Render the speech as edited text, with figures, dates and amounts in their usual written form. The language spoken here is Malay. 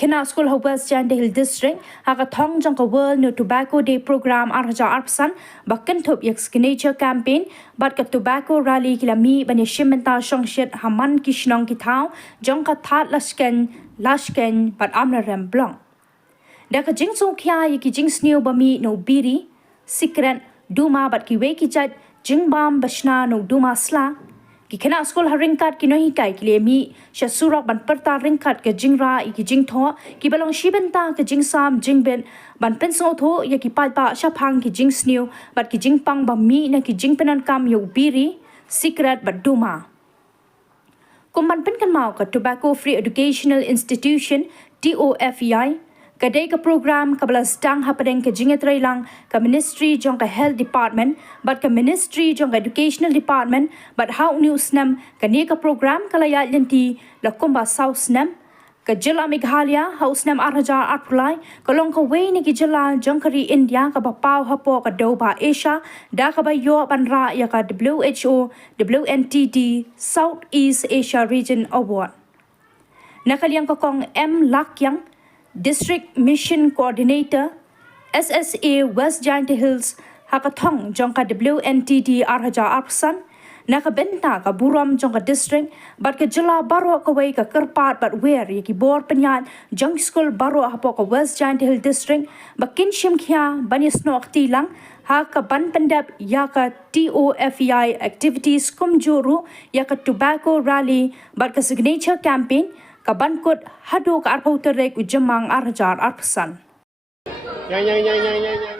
khynnah skul West Jaiñtia district haka thong jong ka world no tobacco day program arja arpsan ba kynthup yak signature campaign bat ka tobacco rally kilami bani shimenta shongshit haman kishnong kithau jong ka that lashken bat amna rem blong da ka jingso kya yiki jingsnew bami no biri secret duma bat ki we ki chat jingbam bashna no duma sla ki khynnah skul haringkat ki nohi kai kile mi shasurak ban parta ringkat ke jingra ki jingtho ki balong shibenta ke jingsam jingben ban penso tho ya ki paidbah shemphang ki jingsnew bat ki jingpang ba mi na ki jingpenan kam yo biri secret bat duma kumban penkan mau ka tobacco free educational institution TOFEI kadai ka program kabla stang hapadeng ka jingetrai lang ka ministry jong ka health department but ka ministry jong ka educational department but how news nam ka ne ka program kalaya lenti lakumba south nam ka jila meghalaya house nam arhaja arpulai kalong ka way ni ki jila jong kari india ka bapaw hapo ka doba asia da ka ba yo banra ya ka WHO WNTD Southeast Asia Region Award nakaliang ka kong M Lakyang District Mission Coordinator SSA West Jaiñtia Hills hakathong jongka WNTD arhaja arpsan nakabenta ka buram jongka district bat ka jila baro ka way ka kerpat bat wer yaki bor penyan jong skul baro hapo ka West Jaiñtia Hill district bakin shim khya banis no aktilang ha ka ban pendap ya ka TOFEI activities kumjuru ya ka tobacco rally bat ka signature campaign kabankut hadu ka arpau terek ujemang arjar arpsan. Yang.